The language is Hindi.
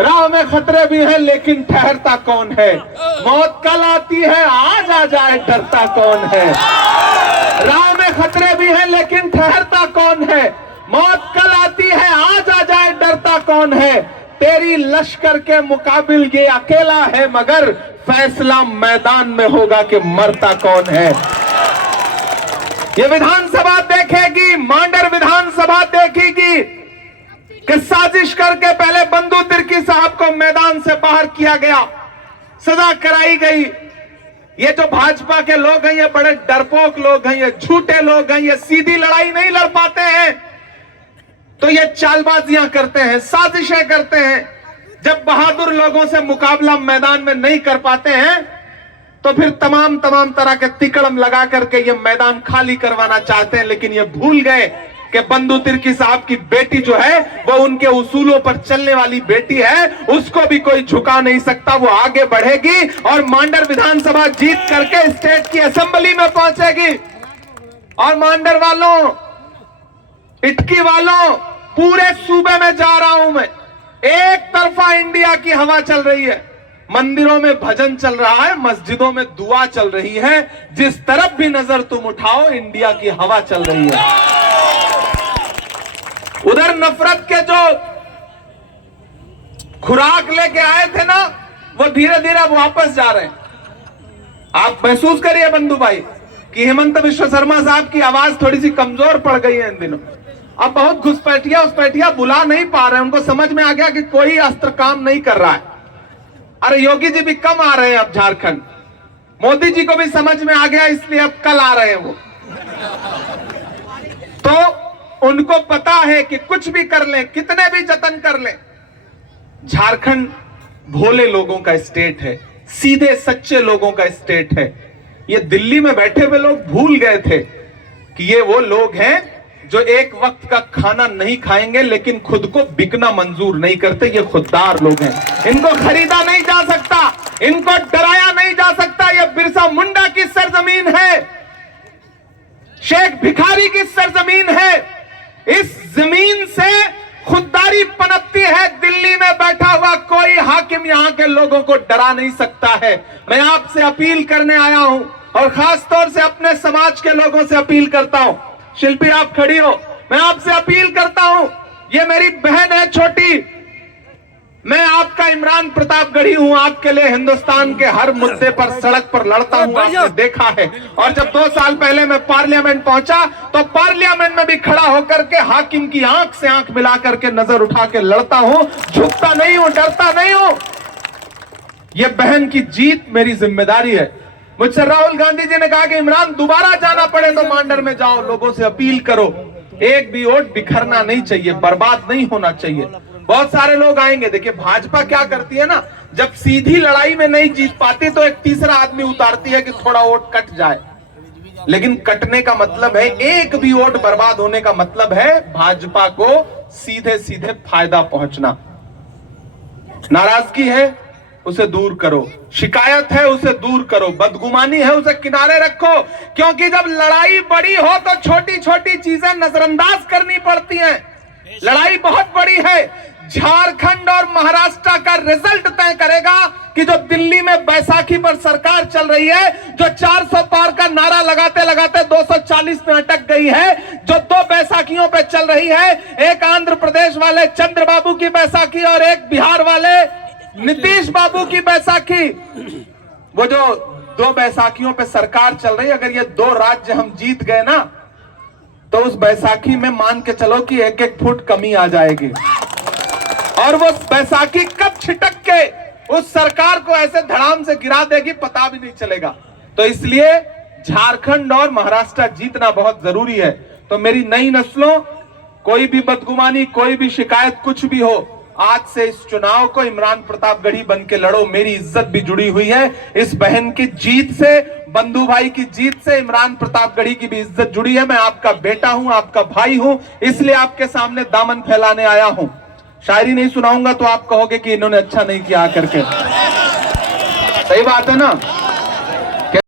राह में खतरे भी हैं लेकिन ठहरता कौन है। मौत कल आती है आज आ जाए डरता कौन है। राह में खतरे भी हैं लेकिन ठहरता कौन है। मौत कल आती है आज आ जाए डरता कौन है। तेरी लश्कर के मुकाबिल ये अकेला है मगर फैसला मैदान में होगा कि मरता कौन है। ये विधानसभा देखेगी, मांडर विधानसभा देखेगी कि साजिश करके पहले बंधु तिर्की साहब को मैदान से बाहर किया गया, सजा कराई गई। ये जो भाजपा के लोग हैं ये बड़े डरपोक लोग हैं, ये झूठे लोग हैं, ये सीधी लड़ाई नहीं लड़ पाते हैं तो ये चालबाजियां करते हैं, साजिशें करते हैं। जब बहादुर लोगों से मुकाबला मैदान में नहीं कर पाते हैं तो फिर तमाम तरह के तिकड़म लगा करके ये मैदान खाली करवाना चाहते हैं। लेकिन ये भूल गए कि बंधु तिर्की साहब की बेटी जो है वो उनके उसूलों पर चलने वाली बेटी है, उसको भी कोई झुका नहीं सकता। वो आगे बढ़ेगी और मांडर विधानसभा जीत करके स्टेट की असेंबली में पहुंचेगी। और मांडर वालों, इटकी वालों, पूरे सूबे में जा रहा हूं मैं, एक तरफा इंडिया की हवा चल रही है। मंदिरों में भजन चल रहा है, मस्जिदों में दुआ चल रही है। जिस तरफ भी नजर तुम उठाओ इंडिया की हवा चल रही है। उधर नफरत के जो खुराक लेके आए थे ना वो धीरे धीरे वापस जा रहे हैं। आप महसूस करिए बंधु भाई कि हेमंत विश्व शर्मा साहब की आवाज थोड़ी सी कमजोर पड़ गई है इन दिनों। अब बहुत घुसपैठिया बुला नहीं पा रहे हैं, उनको समझ में आ गया कि कोई अस्त्र काम नहीं कर रहा है। अरे योगी जी भी कम आ रहे हैं अब झारखंड, मोदी जी को भी समझ में आ गया इसलिए अब कल आ रहे हैं वो। तो उनको पता है कि कुछ भी कर लें, कितने भी जतन कर लें, झारखंड भोले लोगों का स्टेट है, सीधे सच्चे लोगों का स्टेट है। ये दिल्ली में बैठे हुए लोग भूल गए थे कि ये वो लोग हैं जो एक वक्त का खाना नहीं खाएंगे लेकिन खुद को बिकना मंजूर नहीं करते। ये खुददार लोग हैं, इनको खरीदा नहीं जा सकता, इनको डराया नहीं जा सकता। ये बिरसा मुंडा की सरजमीन है, शेख भिखारी की सरजमीन है। इस जमीन से खुददारी पनपती है। दिल्ली में बैठा हुआ कोई हाकिम यहां के लोगों को डरा नहीं सकता है। मैं आपसे अपील करने आया हूं और खास तौर से अपने समाज के लोगों से अपील करता हूं। शिल्पी आप खड़ी हो, मैं आपसे अपील करता हूं, ये मेरी बहन है छोटी, मैं आपका इमरान प्रतापगढ़ी हूं, आपके लिए हिंदुस्तान के हर मुद्दे पर सड़क पर लड़ता हूं, आपने देखा है। और जब 2 साल पहले मैं पार्लियामेंट पहुंचा तो पार्लियामेंट में भी खड़ा होकर के हाकिम की आंख से आंख मिला करके नजर उठा के लड़ता हूं, झुकता नहीं हूं, डरता नहीं हूं। यह बहन की जीत मेरी जिम्मेदारी है। मुझसे राहुल गांधी जी ने कहा कि इमरान दोबारा जाना पड़े तो मांडर में जाओ, लोगों से अपील करो, एक भी वोट बिखरना नहीं चाहिए, बर्बाद नहीं होना चाहिए। बहुत सारे लोग आएंगे। देखिए भाजपा क्या करती है ना, जब सीधी लड़ाई में नहीं जीत पाती तो एक तीसरा आदमी उतारती है कि थोड़ा वोट कट जाए। लेकिन कटने का मतलब है, एक भी वोट बर्बाद होने का मतलब है भाजपा को सीधे सीधे फायदा पहुंचना। नाराजगी है उसे दूर करो, शिकायत है उसे दूर करो, बदगुमानी है उसे किनारे रखो। क्योंकि जब लड़ाई बड़ी हो तो छोटी छोटी चीजें नजरअंदाज करनी पड़ती हैं। लड़ाई बहुत बड़ी है। झारखंड और महाराष्ट्र का रिजल्ट तय करेगा कि जो दिल्ली में बैसाखी पर सरकार चल रही है, जो 400 पार का नारा लगाते लगाते 240 में अटक गई है, जो 2 बैसाखियों पे चल रही है, एक आंध्र प्रदेश वाले चंद्रबाबू की बैसाखी और एक बिहार वाले नीतीश बाबू की बैसाखी, वो जो 2 बैसाखियों पे सरकार चल रही है, अगर ये 2 राज्य हम जीत गए ना तो उस बैसाखी में मान के चलो कि 1-1 फुट कमी आ जाएगी। और वो बैसाखी कब छिटक के उस सरकार को ऐसे धड़ाम से गिरा देगी पता भी नहीं चलेगा। तो इसलिए झारखंड और महाराष्ट्र जीतना बहुत जरूरी है। तो मेरी नई नस्लों, कोई भी बदगुमानी, कोई भी शिकायत, कुछ भी हो, आज से इस चुनाव को इमरान प्रतापगढ़ी बन के लड़ो। मेरी इज्जत भी जुड़ी हुई है इस बहन की जीत से, बंधु भाई की जीत से इमरान प्रतापगढ़ी की भी इज्जत जुड़ी है। मैं आपका बेटा हूं, आपका भाई हूं, इसलिए आपके सामने दामन फैलाने आया हूं। शायरी नहीं सुनाऊंगा तो आप कहोगे कि इन्होंने अच्छा नहीं किया करके। सही बात है ना।